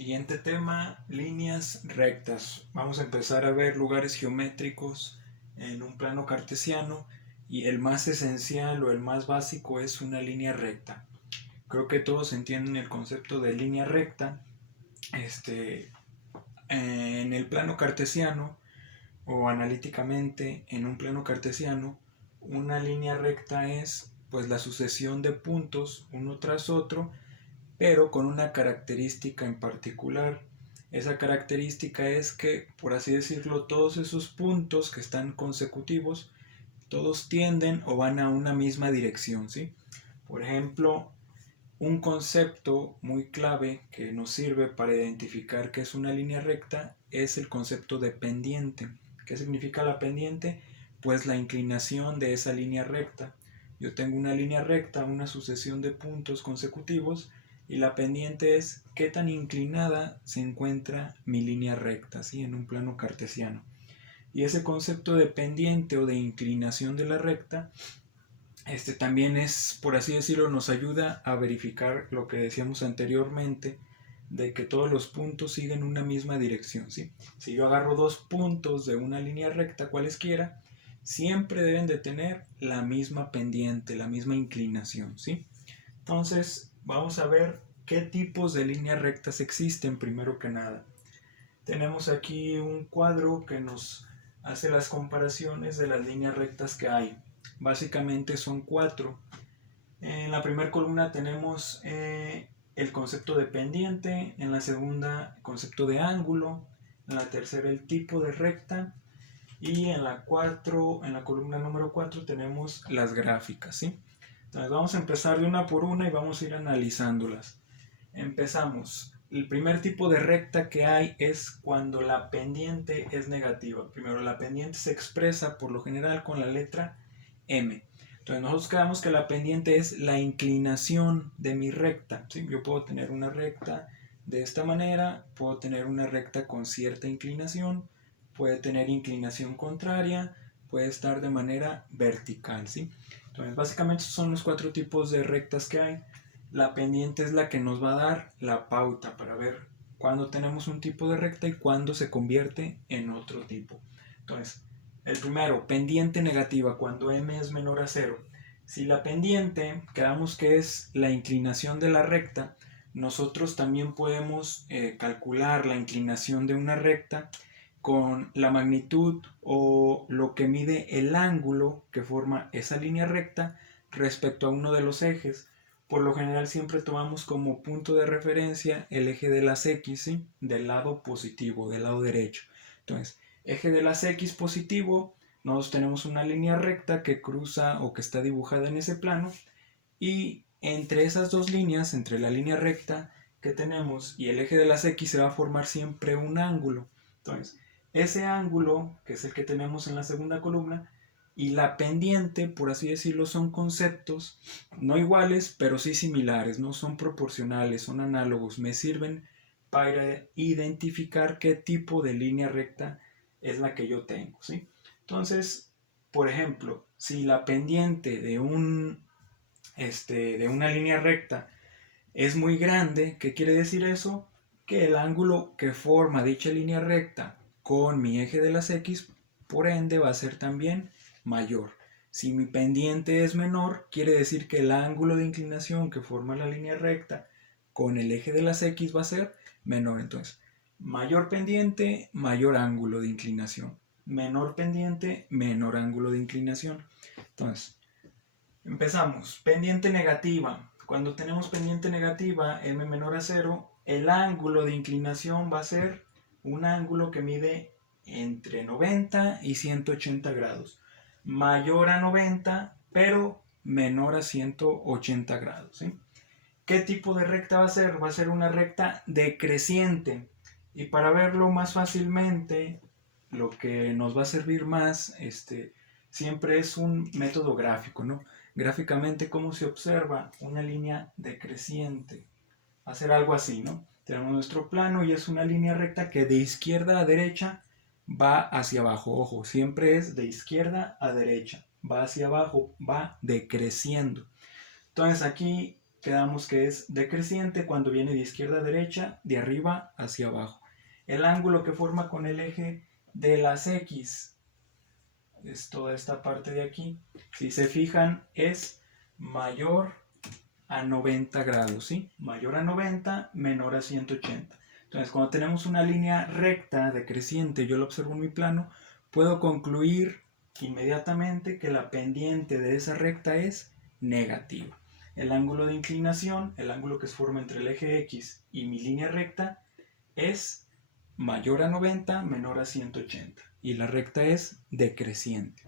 Siguiente tema, líneas rectas. Vamos a empezar a ver lugares geométricos en un plano cartesiano y el más esencial o el más básico es una línea recta. Creo que todos entienden el concepto de línea recta. En el plano cartesiano o analíticamente en un plano cartesiano, una línea recta es pues la sucesión de puntos uno tras otro, pero con una característica en particular. Esa característica es que, por así decirlo, todos esos puntos que están consecutivos, todos tienden o van a una misma dirección, ¿sí? Por ejemplo, un concepto muy clave que nos sirve para identificar qué es una línea recta es el concepto de pendiente. ¿Qué significa la pendiente? Pues la inclinación de esa línea recta. Yo tengo una línea recta, una sucesión de puntos consecutivos, y la pendiente es qué tan inclinada se encuentra mi línea recta, ¿sí? En un plano cartesiano. Y ese concepto de pendiente o de inclinación de la recta también es, por así decirlo, nos ayuda a verificar lo que decíamos anteriormente, de que todos los puntos siguen una misma dirección, ¿sí? Si yo agarro dos puntos de una línea recta cualesquiera, siempre deben de tener la misma pendiente, la misma inclinación, ¿sí? Entonces, vamos a ver qué tipos de líneas rectas existen primero que nada. Tenemos aquí un cuadro que nos hace las comparaciones de las líneas rectas que hay. Básicamente son cuatro. En la primera columna tenemos el concepto de pendiente, en la segunda el concepto de ángulo, en la tercera el tipo de recta y en la columna número 4 tenemos las gráficas, ¿sí? Entonces vamos a empezar de una por una y vamos a ir analizándolas. Empezamos. El primer tipo de recta que hay es cuando la pendiente es negativa. Primero, la pendiente se expresa por lo general con la letra M. Entonces nosotros creemos que la pendiente es la inclinación de mi recta, ¿sí? Yo puedo tener una recta de esta manera, puedo tener una recta con cierta inclinación, puede tener inclinación contraria, puede estar de manera vertical, ¿sí? Entonces básicamente son los cuatro tipos de rectas que hay. La pendiente es la que nos va a dar la pauta para ver cuándo tenemos un tipo de recta y cuándo se convierte en otro tipo. Entonces, el primero, pendiente negativa, cuando m es menor a 0. Si la pendiente, quedamos que es la inclinación de la recta, nosotros también podemos calcular la inclinación de una recta con la magnitud o lo que mide el ángulo que forma esa línea recta respecto a uno de los ejes. Por lo general siempre tomamos como punto de referencia el eje de las X, ¿sí? Del lado positivo, del lado derecho. Entonces, eje de las X positivo, nosotros tenemos una línea recta que cruza o que está dibujada en ese plano, y entre esas dos líneas, entre la línea recta que tenemos y el eje de las X, se va a formar siempre un ángulo. Entonces, ese ángulo, que es el que tenemos en la segunda columna, y la pendiente, por así decirlo, son conceptos no iguales, pero sí similares, no son proporcionales, son análogos, me sirven para identificar qué tipo de línea recta es la que yo tengo, ¿sí? Entonces, por ejemplo, si la pendiente de una línea recta es muy grande, ¿qué quiere decir eso? Que el ángulo que forma dicha línea recta con mi eje de las X, por ende, va a ser también mayor. Si mi pendiente es menor, quiere decir que el ángulo de inclinación que forma la línea recta con el eje de las X va a ser menor. Entonces, mayor pendiente, mayor ángulo de inclinación. Menor pendiente, menor ángulo de inclinación. Entonces, empezamos. Pendiente negativa. Cuando tenemos pendiente negativa, m menor a 0, el ángulo de inclinación va a ser un ángulo que mide entre 90 y 180 grados. Mayor a 90, pero menor a 180 grados, ¿sí? ¿Qué tipo de recta va a ser? Va a ser una recta decreciente. Y para verlo más fácilmente, lo que nos va a servir más, siempre es un método gráfico, ¿no? Gráficamente, ¿cómo se observa una línea decreciente? Va a ser algo así, ¿no? Tenemos nuestro plano y es una línea recta que de izquierda a derecha va hacia abajo. Ojo, siempre es de izquierda a derecha. Va hacia abajo, va decreciendo. Entonces aquí quedamos que es decreciente cuando viene de izquierda a derecha, de arriba hacia abajo. El ángulo que forma con el eje de las X es toda esta parte de aquí. Si se fijan, es mayor a 90 grados, ¿sí? Mayor a 90, menor a 180. Entonces, cuando tenemos una línea recta decreciente, yo lo observo en mi plano, puedo concluir inmediatamente que la pendiente de esa recta es negativa. El ángulo de inclinación, el ángulo que se forma entre el eje X y mi línea recta, es mayor a 90, menor a 180. Y la recta es decreciente.